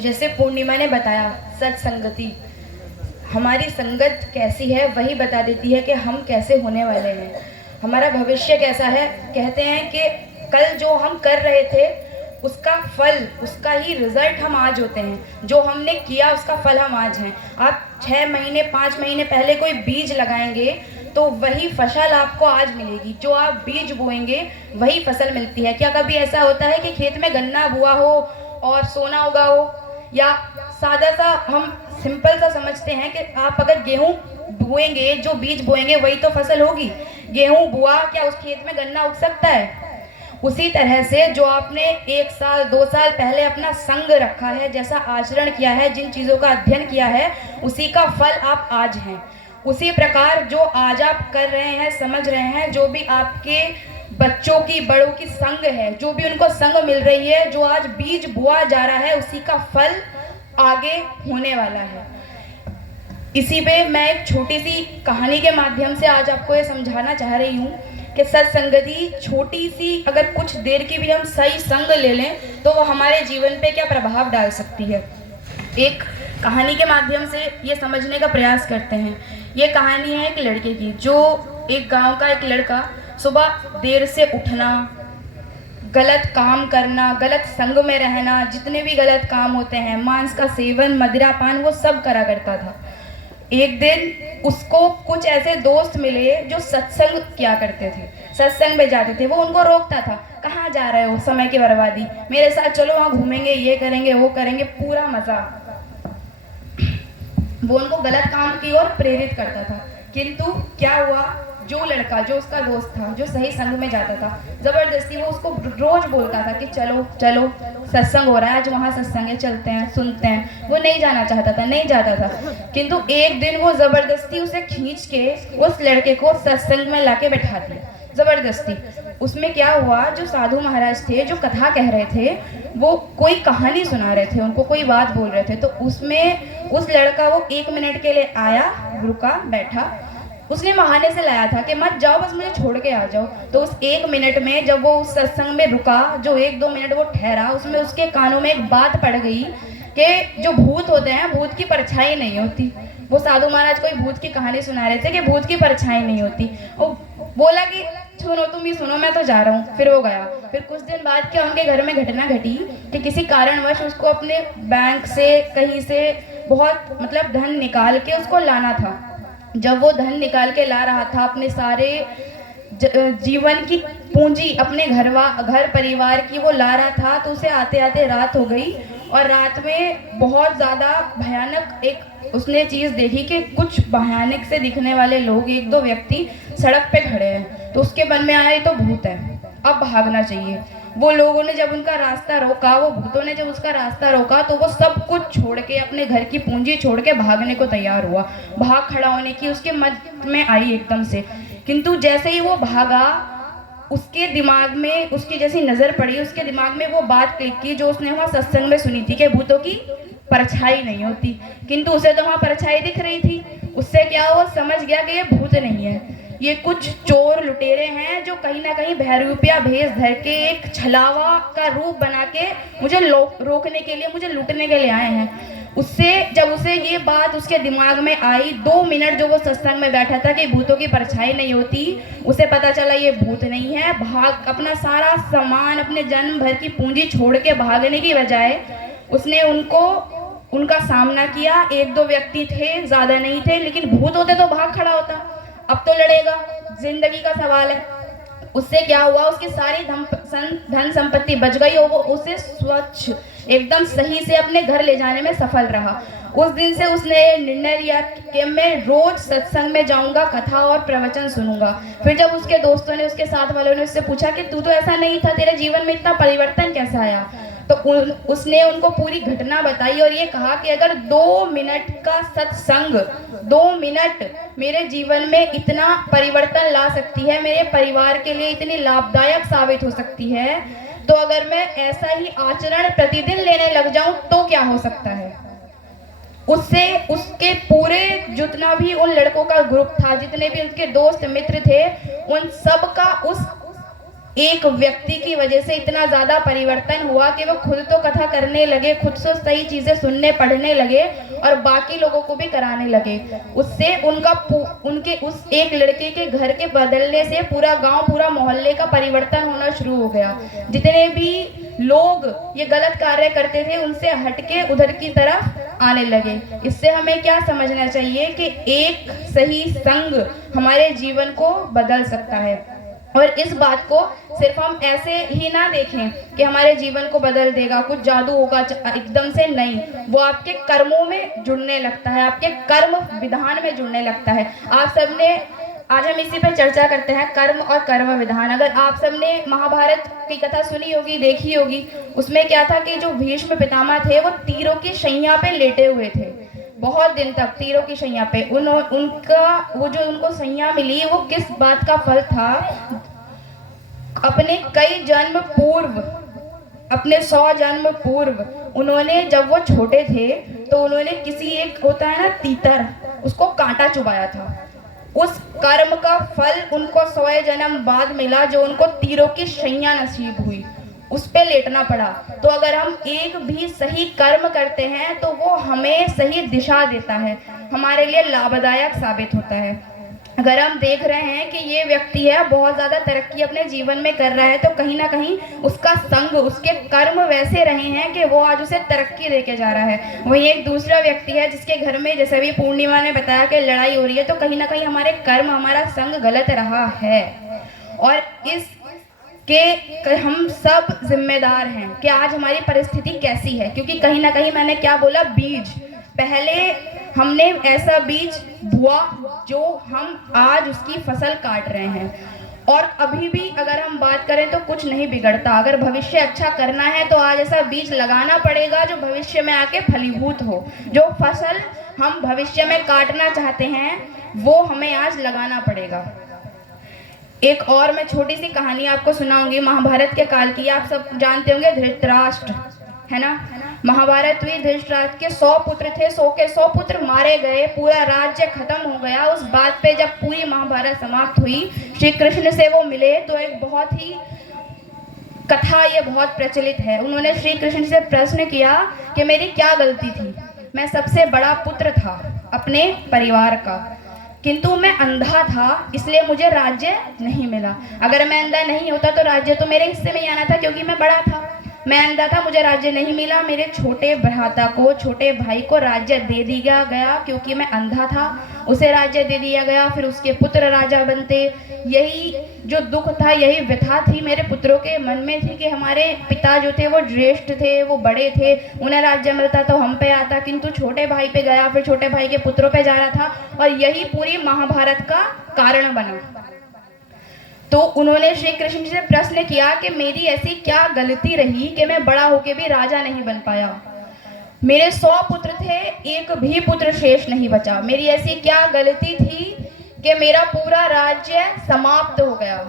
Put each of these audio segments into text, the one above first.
जैसे पूर्णिमा ने बताया, सत्संगति हमारी संगत कैसी है वही बता देती है कि हम कैसे होने वाले हैं, हमारा भविष्य कैसा है। कहते हैं कि कल जो हम कर रहे थे उसका फल, उसका ही रिजल्ट हम आज होते हैं। जो हमने किया उसका फल हम आज हैं। आप 6 महीने 5 महीने पहले कोई बीज लगाएंगे तो वही फसल आपको आज मिलेगी। जो आप बीज बोएंगे वही फसल मिलती है। क्या कभी ऐसा होता है कि खेत में गन्ना बुआ हो और सोना उगा हो? या सादा सा हम सिंपल सा समझते हैं कि आप अगर गेहूं बोएंगे, जो बीज बोएंगे वही तो फसल होगी। गेहूं बुआ, क्या उस खेत में गन्ना उग सकता है? उसी तरह से जो आपने 1 साल 2 साल पहले अपना संग रखा है, जैसा आचरण किया है, जिन चीज़ों का अध्ययन किया है, उसी का फल आप आज हैं। उसी प्रकार जो आज आप कर रहे हैं, समझ रहे हैं, जो भी आपके बच्चों की, बड़ों की संग है, जो भी उनको संग मिल रही है, जो आज बीज बोआ जा रहा है, उसी का फल आगे होने वाला है। इसी पे मैं एक छोटी सी कहानी के माध्यम से आज आपको ये समझाना चाह रही हूँ कि सत्संगति छोटी सी, अगर कुछ देर की भी हम सही संग ले लें तो वो हमारे जीवन पे क्या प्रभाव डाल सकती है। एक कहानी के माध्यम से ये समझने का प्रयास करते हैं। ये कहानी है एक लड़के की, जो एक गांव का एक लड़का सुबह देर से उठना, गलत काम करना, गलत संग में रहना, जितने भी गलत काम होते हैं, मांस का सेवन, मदिरा पान, वो सब करा करता था। एक दिन उसको कुछ ऐसे दोस्त मिले जो सत्संग किया करते थे, सत्संग में जाते थे। वो उनको रोकता था, कहाँ जा रहे हो, समय की बर्बादी, मेरे साथ चलो, वहाँ घूमेंगे, ये करेंगे, वो करेंगे, पूरा मजा। वो उनको गलत काम की ओर प्रेरित करता था। किंतु क्या हुआ, जो लड़का, जो उसका दोस्त था, जो सही संग में जाता था, जबरदस्ती वो उसको रोज बोलता था कि चलो चलो, सत्संग हो रहा है आज, वहाँ सत्संग है, चलते हैं, सुनते हैं। वो नहीं जाना चाहता था, नहीं जाता था। किंतु एक दिन वो जबरदस्ती उसे खींच के उस लड़के को सत्संग में लाके बैठा दिया, जबरदस्ती। उसमें क्या हुआ, जो साधु महाराज थे, जो कथा कह रहे थे, वो कोई कहानी सुना रहे थे, उनको कोई बात बोल रहे थे। तो उसमें उस लड़का वो 1 मिनट के लिए आया, रुका, बैठा। उसने बहाने से लाया था कि मत जाओ, बस मुझे छोड़ के आ जाओ। तो उस 1 मिनट में जब वो उस सत्संग में रुका, जो 1-2 मिनट वो ठहरा, उसमें उसके कानों में एक बात पड़ गई कि जो भूत होते हैं, भूत की परछाई नहीं होती। वो साधु महाराज कोई भूत की कहानी सुना रहे थे कि भूत की परछाई नहीं होती। वो बोला कि सुनो, तुम ही सुनो, मैं तो जा रहा हूँ। फिर वो गया। फिर कुछ दिन बाद क्या उनके घर में घटना घटी कि किसी कारणवश उसको अपने बैंक से, कहीं से बहुत मतलब धन निकाल के उसको लाना था। जब वो धन निकाल के ला रहा था, अपने सारे जीवन की पूंजी, अपने घर परिवार की वो ला रहा था, तो उसे आते आते रात हो गई। और रात में बहुत ज़्यादा भयानक एक उसने चीज़ देखी कि कुछ भयानक से दिखने वाले लोग, 1-2 व्यक्ति सड़क पे खड़े हैं। तो उसके मन में आया ये तो भूत है, अब भागना चाहिए। वो लोगों ने जब उनका रास्ता रोका, वो भूतों ने जब उसका रास्ता रोका, तो वो सब कुछ छोड़ के, अपने घर की पूंजी छोड़ के भागने को तैयार हुआ। भाग खड़ा होने की उसके मन में आई एकदम से। किंतु जैसे ही वो भागा, उसके दिमाग में, उसकी जैसी नज़र पड़ी, उसके दिमाग में वो बात क्लिक की जो उसने वहाँ सत्संग में सुनी थी कि भूतों की परछाई नहीं होती। किंतु उसे तो वहाँ परछाई दिख रही थी। उससे क्या हुआ, समझ गया कि ये भूत नहीं है, ये कुछ चोर लुटेरे हैं जो कहीं ना कहीं भैरूपिया भेष धर के, एक छलावा का रूप बना के मुझे रोकने के लिए, मुझे लूटने के लिए आए हैं। उससे जब उसे ये बात उसके दिमाग में आई, 2 मिनट जो वो सत्संग में बैठा था कि भूतों की परछाई नहीं होती, उसे पता चला ये भूत नहीं है। भाग, अपना सारा सामान, अपने जन्म भर की पूंजी छोड़ के भागने की बजाय उसने उनका सामना किया। 1-2 व्यक्ति थे, ज़्यादा नहीं थे, लेकिन भूत होते तो भाग खड़ा होता। अब तो लड़ेगा, जिंदगी का सवाल है। उससे क्या हुआ, उसकी सारी धन संपत्ति बच गई और वो उसे स्वच्छ एकदम सही से अपने घर ले जाने में सफल रहा। उस दिन से उसने निर्णय लिया कि मैं रोज सत्संग में जाऊंगा, कथा और प्रवचन सुनूंगा। फिर जब उसके दोस्तों ने, उसके साथ वालों ने उससे पूछा कि तू तो ऐसा नहीं था, तेरे जीवन में इतना परिवर्तन कैसा आया, तो उसने उनको पूरी घटना बताई और ये कहा कि अगर 2 मिनट का सत्संग, 2 मिनट मेरे जीवन में इतना परिवर्तन ला सकती है, मेरे परिवार के लिए इतनी लाभदायक साबित हो सकती है, तो अगर मैं ऐसा ही आचरण प्रतिदिन लेने लग जाऊं तो क्या हो सकता है। उससे उसके पूरे जितना भी उन लड़कों का ग्रुप था, जितने भी उसके दोस्त मित्र थे, उन सब का उस एक व्यक्ति की वजह से इतना ज़्यादा परिवर्तन हुआ कि वो खुद तो कथा करने लगे, खुद से सही चीज़ें सुनने पढ़ने लगे और बाकी लोगों को भी कराने लगे। उससे उनके उस एक लड़के के घर के बदलने से पूरा गांव, पूरा मोहल्ले का परिवर्तन होना शुरू हो गया। जितने भी लोग ये गलत कार्य करते थे उनसे हटके उधर की तरफ आने लगे। इससे हमें क्या समझना चाहिए कि एक सही संग हमारे जीवन को बदल सकता है। और इस बात को सिर्फ हम ऐसे ही ना देखें कि हमारे जीवन को बदल देगा, कुछ जादू होगा, एकदम से नहीं। वो आपके कर्मों में जुड़ने लगता है, आपके कर्म विधान में जुड़ने लगता है। आप सबने, आज हम इसी पे चर्चा करते हैं, कर्म और कर्म विधान। अगर आप सबने महाभारत की कथा सुनी होगी, देखी होगी, उसमें क्या था कि जो भीष्म पितामह थे वो तीरों की शैया पे लेटे हुए थे बहुत दिन तक, तीरों की शैया पे। उनका वो जो उनको शैया मिली वो किस बात का फल था? अपने कई जन्म पूर्व, अपने 100 जन्म पूर्व उन्होंने, जब वो छोटे थे तो उन्होंने किसी, एक होता है ना तीतर, उसको कांटा चुभाया था। उस कर्म का फल उनको 100 जन्म बाद मिला, जो उनको तीरों की शैया नसीब हुई, उस पे लेटना पड़ा। तो अगर हम एक भी सही कर्म करते हैं तो वो हमें सही दिशा देता है, हमारे लिए लाभदायक साबित होता है। अगर हम देख रहे हैं कि ये व्यक्ति है बहुत ज़्यादा तरक्की अपने जीवन में कर रहा है, तो कहीं ना कहीं उसका संग, उसके कर्म वैसे रहे हैं कि वो आज उसे तरक्की देके जा रहा है। वहीं एक दूसरा व्यक्ति है जिसके घर में, जैसे भी पूर्णिमा ने बताया कि लड़ाई हो रही है, तो कहीं ना कहीं हमारे कर्म, हमारा संग गलत रहा है। और इस कि हम सब जिम्मेदार हैं कि आज हमारी परिस्थिति कैसी है। क्योंकि कहीं ना कहीं मैंने क्या बोला, बीज, पहले हमने ऐसा बीज बोआ जो हम आज उसकी फसल काट रहे हैं। और अभी भी अगर हम बात करें तो कुछ नहीं बिगड़ता। अगर भविष्य अच्छा करना है तो आज ऐसा बीज लगाना पड़ेगा जो भविष्य में आके फलीभूत हो। जो फसल हम भविष्य में काटना चाहते हैं वो हमें आज लगाना पड़ेगा। एक और मैं छोटी सी कहानी आपको सुनाऊंगी महाभारत के काल की। आप सब जानते होंगे धृतराष्ट्र, है ना? महाभारत हुई, धृतराष्ट्र के 100 पुत्र थे, 100 के 100 पुत्र मारे गए, पूरा राज्य खत्म हो गया। उस बात पे जब पूरी महाभारत समाप्त हुई, श्री कृष्ण से वो मिले तो एक बहुत ही कथा ये बहुत प्रचलित है। उन्होंने श्री कृष्ण से प्रश्न किया कि मेरी क्या गलती थी? मैं सबसे बड़ा पुत्र था अपने परिवार का, किंतु मैं अंधा था, इसलिए मुझे राज्य नहीं मिला। अगर मैं अंधा नहीं होता तो राज्य तो मेरे हिस्से में ही आना था, क्योंकि मैं बड़ा था। मैं अंधा था, मुझे राज्य नहीं मिला। मेरे छोटे भ्राता को, छोटे भाई को राज्य दे दिया गया, क्योंकि मैं अंधा था, उसे राज्य दे दिया गया। फिर उसके पुत्र राजा बनते। यही जो दुख था, यही व्यथा थी मेरे पुत्रों के मन में थी कि हमारे पिता जो थे वो ज्येष्ठ थे, वो बड़े थे, उन्हें राज्य मिलता तो हम पे आता, किंतु छोटे भाई पे गया, फिर छोटे भाई के पुत्रों पे जा रहा था। और यही पूरी महाभारत का कारण बना। तो उन्होंने श्री कृष्ण से प्रश्न किया कि मेरी ऐसी क्या गलती रही कि मैं बड़ा होके भी राजा नहीं बन पाया? मेरे 100 पुत्र थे, एक भी पुत्र शेष नहीं बचा। मेरी ऐसी क्या गलती थी कि मेरा पूरा राज्य समाप्त हो गया?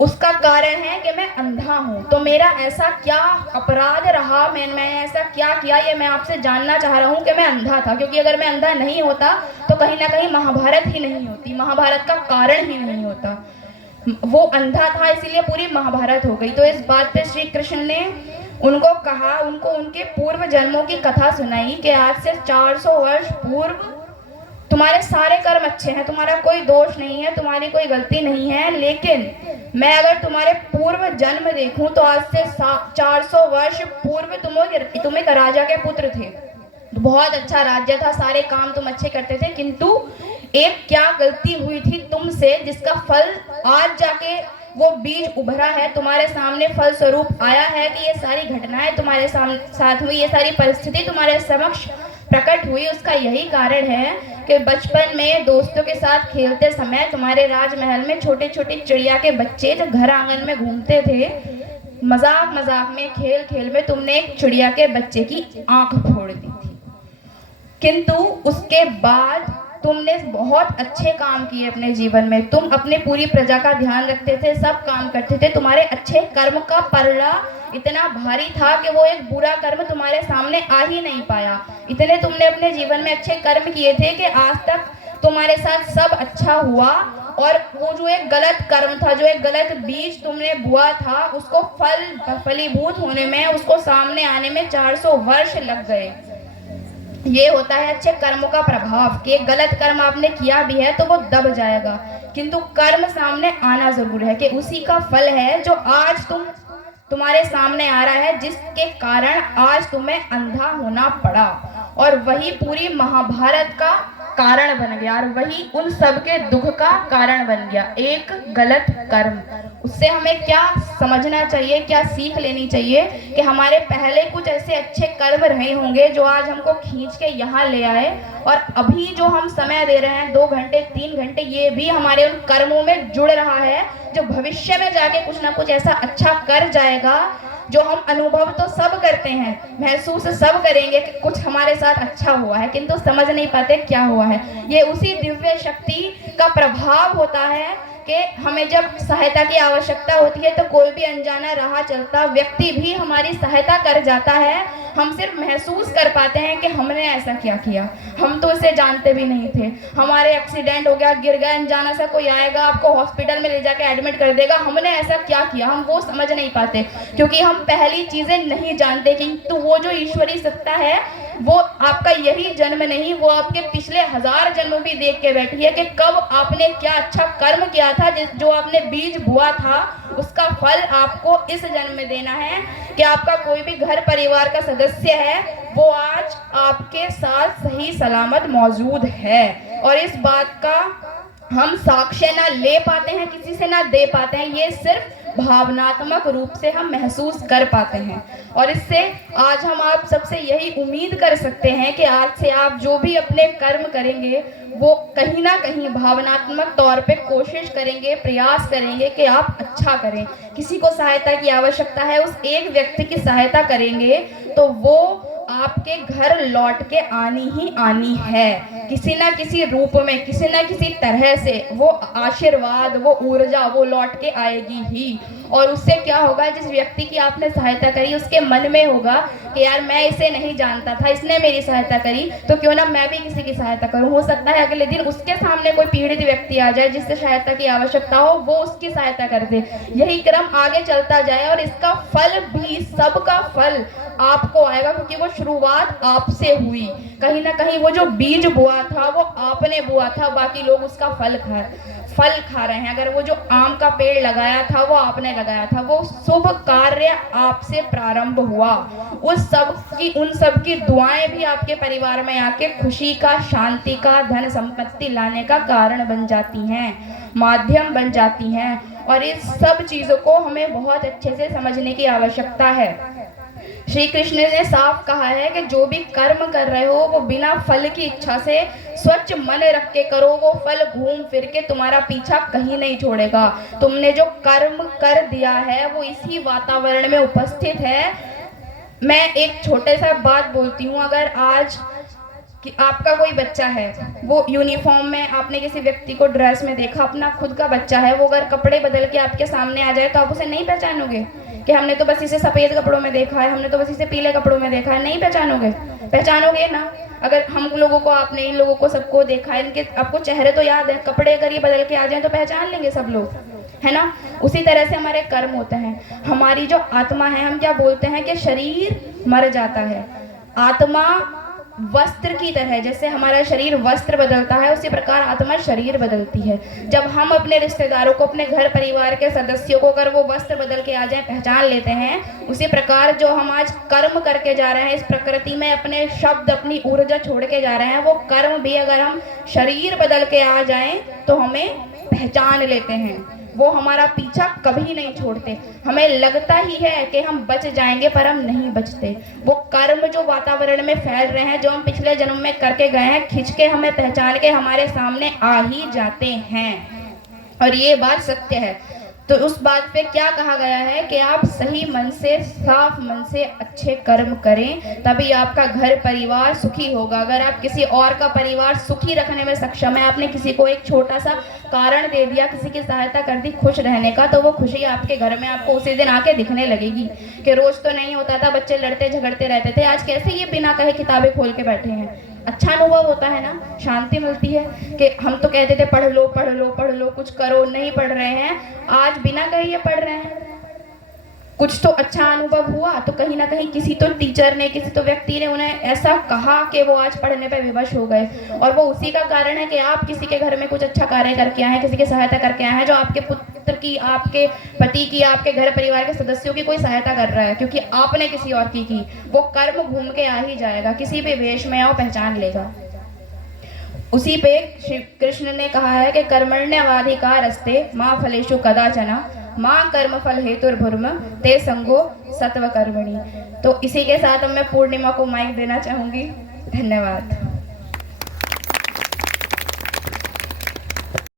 उसका कारण है कि मैं अंधा हूँ। तो मेरा ऐसा क्या अपराध रहा, मैंने ऐसा क्या किया, ये मैं आपसे जानना चाह रहा हूँ कि मैं अंधा था। क्योंकि अगर मैं अंधा नहीं होता तो कहीं ना कहीं महाभारत ही नहीं होती, महाभारत का कारण ही नहीं होता। वो अंधा था इसीलिए पूरी महाभारत हो गई। तो इस बात पे श्री कृष्ण ने उनको कहा, उनको उनके पूर्व जन्मों की कथा सुनाई कि आज से 400 वर्ष पूर्व तुम्हारे सारे कर्म अच्छे हैं, तुम्हारा कोई दोष नहीं है, तुम्हारी कोई गलती नहीं है, लेकिन मैं अगर तुम्हारे पूर्व जन्म देखूं तो आज से 400 वर्ष पूर्व तुम एक राजा के पुत्र थे। बहुत अच्छा राज्य था, सारे काम तुम अच्छे करते थे, किंतु एक क्या गलती हुई थी तुमसे जिसका फल आज जाके वो बीज उभरा है, तुम्हारे सामने फल स्वरूप आया है कि ये सारी घटनाएं तुम्हारे साथ हुई, ये सारी परिस्थिति तुम्हारे समक्ष प्रकट हुई। उसका यही कारण है कि बचपन में दोस्तों के साथ खेलते समय तुम्हारे राजमहल में छोटे छोटे चिड़िया के बच्चे जो घर आंगन में घूमते थे, मजाक मजाक में, खेल खेल में तुमने एक चिड़िया के बच्चे की आंख फोड़ दी थी। किंतु उसके बाद तुमने बहुत अच्छे काम किए अपने जीवन में। तुम अपने पूरी प्रजा का ध्यान रखते थे, सब काम करते थे। तुम्हारे अच्छे कर्म का पलड़ा इतना भारी था कि वो एक बुरा कर्म तुम्हारे सामने आ ही नहीं पाया। इतने तुमने अपने जीवन में अच्छे कर्म किए थे कि आज तक तुम्हारे साथ सब अच्छा हुआ और वो जो एक गलत कर्म था, जो एक गलत बीज तुमने बोआ था, उसको फलीभूत होने में, उसको सामने आने में 400 वर्ष लग गए। ये होता है अच्छे कर्मों का प्रभाव कि एक गलत कर्म आपने किया भी है तो वो दब जाएगा, किंतु कर्म सामने आना जरूर है कि उसी का फल है जो आज तुम्हारे सामने आ रहा है, जिसके कारण आज तुम्हें अंधा होना पड़ा। और वही पूरी महाभारत का कारण बन गया और वही उन सब के दुख का कारण बन गया, एक गलत कर्म। उससे हमें क्या समझना चाहिए, क्या सीख लेनी चाहिए कि हमारे पहले कुछ ऐसे अच्छे कर्म रहे होंगे जो आज हमको खींच के यहाँ ले आए, और अभी जो हम समय दे रहे हैं 2 घंटे 3 घंटे, ये भी हमारे उन कर्मों में जुड़ रहा है जो भविष्य में जाके कुछ ना कुछ ऐसा अच्छा कर जाएगा जो हम अनुभव तो सब करते हैं, महसूस सब करेंगे कि कुछ हमारे साथ अच्छा हुआ है, किंतु समझ नहीं पाते क्या हुआ है। ये उसी दिव्य शक्ति का प्रभाव होता है कि हमें जब सहायता की आवश्यकता होती है तो कोई भी अनजाना राह चलता व्यक्ति भी हमारी सहायता कर जाता है। हम सिर्फ महसूस कर पाते हैं कि हमने ऐसा क्या किया, हम तो इसे जानते भी नहीं थे, हमारे एक्सीडेंट हो गया, गिर गए, अनजाना सा कोई आएगा आपको हॉस्पिटल में ले जाके एडमिट कर देगा, हमने ऐसा क्या किया, हम वो समझ नहीं पाते क्योंकि हम पहली चीजें नहीं जानते। किंतु वो जो ईश्वरी सत्ता है वो आपका यही जन्म नहीं, वो आपके पिछले 1000 जन्म भी देख के बैठी है कि कब आपने क्या अच्छा कर्म किया था, जो आपने बीज बोआ था उसका फल आपको इस जन्म में देना है। कि आपका कोई भी घर परिवार का सदस्य है वो आज आपके साथ सही सलामत मौजूद है, और इस बात का हम साक्ष्य ना ले पाते हैं, किसी से ना दे पाते हैं, ये सिर्फ भावनात्मक रूप से हम महसूस कर पाते हैं। और इससे आज हम आप सबसे यही उम्मीद कर सकते हैं कि आज से आप जो भी अपने कर्म करेंगे वो कहीं ना कहीं भावनात्मक तौर पे कोशिश करेंगे, प्रयास करेंगे कि आप अच्छा करें। किसी को सहायता की आवश्यकता है, उस एक व्यक्ति की सहायता करेंगे तो वो आपके घर लौट के आनी ही आनी है, किसी ना किसी रूप में, किसी ना किसी तरह से वो आशीर्वाद, वो ऊर्जा वो लौट के आएगी ही। और उससे क्या होगा, जिस व्यक्ति की आपने सहायता करी उसके मन में होगा कि यार मैं इसे नहीं जानता था, इसने मेरी सहायता करी तो क्यों ना मैं भी किसी की सहायता करूं। हो सकता है अगले दिन उसके सामने कोई पीड़ित व्यक्ति आ जाए जिससे सहायता की आवश्यकता हो, वो उसकी सहायता कर दे, यही क्रम आगे चलता जाए और इसका फल भी, सबका फल आपको आएगा क्योंकि वो शुरुआत आपसे हुई। कहीं ना कहीं वो जो बीज बोआ था वो आपने बोआ था, बाकी लोग उसका फल खा रहे हैं। अगर वो जो आम का पेड़ लगाया था वो आपने लगाया था, वो शुभ कार्य आपसे प्रारंभ हुआ, उन सब की दुआएं भी आपके परिवार में आके खुशी का, शांति का, धन संपत्ति लाने का कारण बन जाती हैं, माध्यम बन जाती हैं। और इस सब चीजों को हमें बहुत अच्छे से समझने की आवश्यकता है। श्री कृष्ण ने साफ कहा है कि जो भी कर्म कर रहे हो वो बिना फल की इच्छा से स्वच्छ मन रख के करो, वो फल घूम फिर के तुम्हारा पीछा कहीं नहीं छोड़ेगा। तुमने जो कर्म कर दिया है वो इसी वातावरण में उपस्थित है। मैं एक छोटे सा बात बोलती हूँ, अगर आज कि आपका कोई बच्चा है, वो यूनिफॉर्म में, आपने किसी व्यक्ति को ड्रेस में देखा, अपना खुद का बच्चा है, वो अगर कपड़े बदल के आपके सामने आ जाए तो आप उसे नहीं पहचानोगे कि हमने तो बस इसे सफ़ेद कपड़ों में देखा है, हमने तो बस इसे पीले कपड़ों में देखा है। नहीं पहचानोगे, पहचानोगे ना। अगर हम लोगों को, आपने इन लोगों को सबको देखा है, इनके आपको चेहरे तो याद है, कपड़े अगर ये बदल के आ जाए तो पहचान लेंगे सब लोग, है ना। उसी तरह से हमारे कर्म होते हैं। हमारी जो आत्मा है, हम क्या बोलते हैं कि शरीर मर जाता है, आत्मा वस्त्र की तरह, जैसे हमारा शरीर वस्त्र बदलता है उसी प्रकार आत्मा शरीर बदलती है। जब हम अपने रिश्तेदारों को, अपने घर परिवार के सदस्यों को अगर वो वस्त्र बदल के आ जाए पहचान लेते हैं, उसी प्रकार जो हम आज कर्म करके जा रहे हैं इस प्रकृति में, अपने शब्द, अपनी ऊर्जा छोड़ के जा रहे हैं, वो कर्म भी अगर हम शरीर बदल के आ जाएं तो हमें पहचान लेते हैं, वो हमारा पीछा कभी नहीं छोड़ते। हमें लगता ही है कि हम बच जाएंगे पर हम नहीं बचते। वो कर्म जो वातावरण में फैल रहे हैं, जो हम पिछले जन्म में करके गए हैं, खिंच के हमें पहचान के हमारे सामने आ ही जाते हैं। और ये बात सत्य है। तो उस बात पे क्या कहा गया है कि आप सही मन से, साफ मन से अच्छे कर्म करें, तभी आपका घर परिवार सुखी होगा। अगर आप किसी और का परिवार सुखी रखने में सक्षम है, आपने किसी को एक छोटा सा कारण दे दिया, किसी की सहायता कर दी खुश रहने का, तो वो खुशी आपके घर में आपको उसी दिन आके दिखने लगेगी। कि रोज तो नहीं होता था, बच्चे लड़ते झगड़ते रहते थे, आज कैसे ये बिना कहे किताबें खोल के बैठे हैं, अच्छा अनुभव होता है ना, शांति मिलती है। कि हम तो कहते थे पढ़ लो पढ़ लो पढ़ लो, कुछ करो, नहीं पढ़ रहे हैं, आज बिना कहे ये पढ़ रहे हैं। कुछ तो अच्छा अनुभव हुआ, तो कहीं ना कहीं किसी तो टीचर ने, किसी तो व्यक्ति ने उन्हें ऐसा कहा कि वो आज पढ़ने पे विवश हो गए। और वो उसी का कारण है कि आप किसी के घर में कुछ अच्छा कार्य करके आए हैं, किसी की सहायता करके आए हैं, जो आपके पुत्र की, आपके पति की, आपके घर परिवार के सदस्यों की कोई सहायता कर रहा है, क्योंकि आपने किसी और की। वो कर्म घूम के आ ही जाएगा, किसी भी वेश में आओ पहचान लेगा। उसी पे श्री कृष्ण ने कहा है कि कर्मण्यवाधिकारस्ते माँ फलेषु कदाचन माँ कर्म फल हेतुर्भुर्म ते संगो सत्व कर्मणि। तो इसी के साथ अब मैं पूर्णिमा को माइक देना चाहूंगी। धन्यवाद।